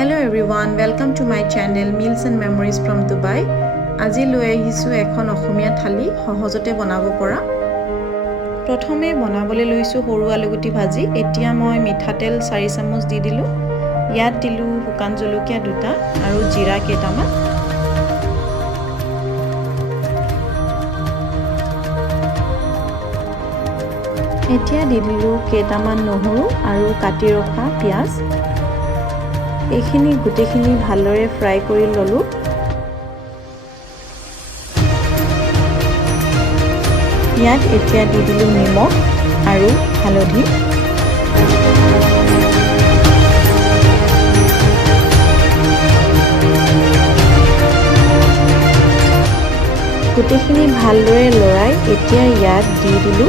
Hello everyone, welcome to my channel Meals and Memories from Dubai. আজি লৈ আহিছো এখন অসমীয়া থালি সহজতে বনাব পৰা। প্ৰথমে বনাবলৈ লৈছো সৰু আলুগুটি ভাজি। এতিয়া মই মিঠাতেল 4 চামুচ দি দিলো। ইয়াত দিলো শুকান জলকীয়া দুটা আৰু জিৰা কেইটামান। এতিয়া দি দিলো কেইটামান নহৰু আৰু কাটি ৰখা পিয়াজ। এইখিনি গুটেখিনি ভালদৰে ফ্ৰাই কৰি ললো। ইয়াত এতিয়া দি দিলো নিমখ আৰু হালধি। গুটেখিনি ভালদৰে লৰাই এতিয়া ইয়াত দি দিলো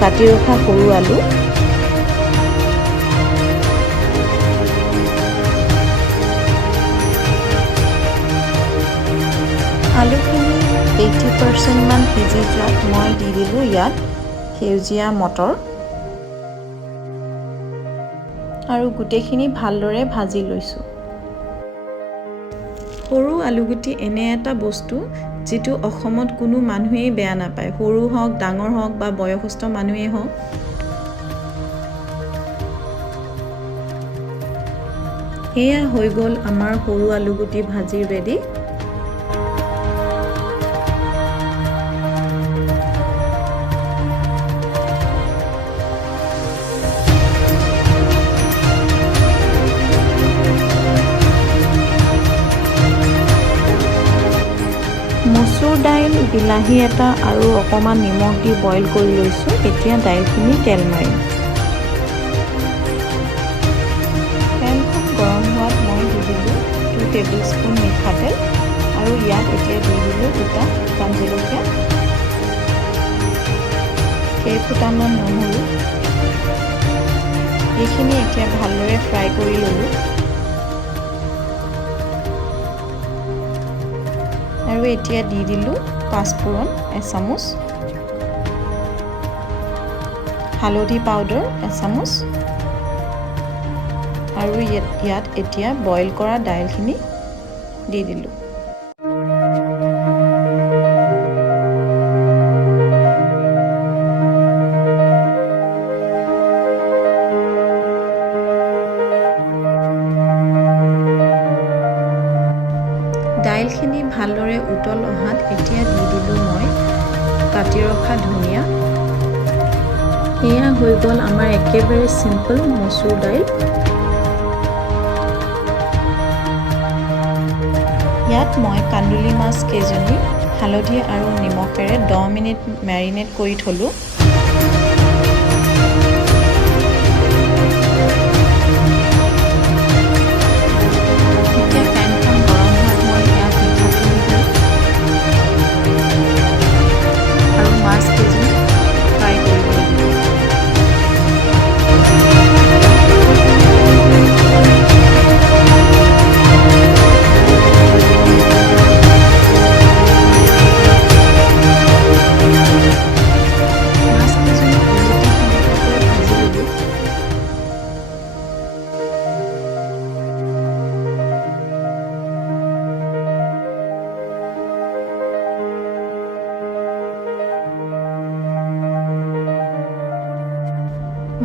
কাটি ৰখা সৰু আলু। আলুখিনি 80% মান সিজি যোৱাত মই দি দিলোঁ ইয়াত সেউজীয়া মটৰ আৰু গোটেইখিনি ভালদৰে ভাজি লৈছোঁ। সৰু আলুগুটি এনে এটা বস্তু যিটো অসমত কোনো মানুহেই বেয়া নাপায়, সৰু হওক ডাঙৰ হওক বা বয়সস্থ মানুহেই হওক। এয়া হৈ গ'ল আমাৰ সৰু আলুগুটি ভাজি ৰেডি। মচুৰ দাইল, বিলাহী এটা আৰু অকণমান নিমখ দি বইল কৰি লৈছোঁ। এতিয়া দাইলখিনি তেল মাৰিম। পেনখন গৰম হোৱাত মই দি দিলোঁ 2 টেবুল স্পুন মিঠাতেল আৰু ইয়াত এতিয়া দি দিলোঁ দুটা শুকান জলকীয়া, কেইফুটামান নহৰু। এইখিনি এতিয়া ভালদৰে ফ্ৰাই কৰি ল'লোঁ আৰু এতিয়া দি দিলোঁ পাঁচফোৰণ এচামুচ, হালধি পাউডাৰ এচামুচ আৰু ইয়াত এতিয়া বইল কৰা দাইলখিনি দি দিলোঁ। দাইলখিনি ভালদৰে উতল অহাত এতিয়া দি দিলোঁ মই কাটি ৰখা ধনিয়া। এয়া হৈ গ'ল আমাৰ একেবাৰে চিম্পল মচুৰ দাইল। ইয়াত মই কান্দুলি মাছ কেইজনী হালধি আৰু নিমখেৰে 10 মিনিট মেৰিনেট কৰি থলোঁ।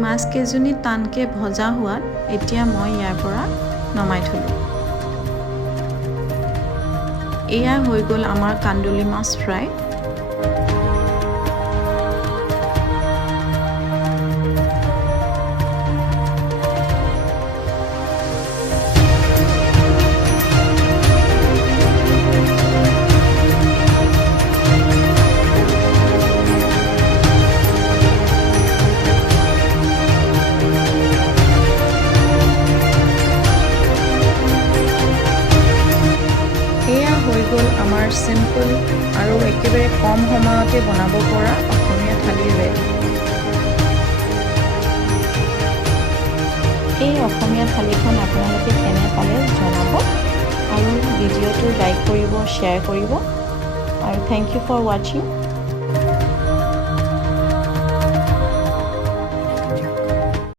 মাছ কেইজনী টানকৈ ভজা হোৱাত এতিয়া মই ইয়াৰ পৰা নমাই থলোঁ। এয়া হৈ গ'ল আমাৰ কান্দুলি মাছ ফ্ৰাই। আমাৰ চিম্পল আৰু একেবাৰে কম সময়তে বনাব পৰা অসমীয়া থালি ৰেডি। এই অসমীয়া থালিখন আপোনালোকে কেনে পালে জনাব আৰু ভিডিঅ'টো লাইক কৰিব, শ্বেয়াৰ কৰিব আৰু থেংক ইউ ফৰ ৱাচিং।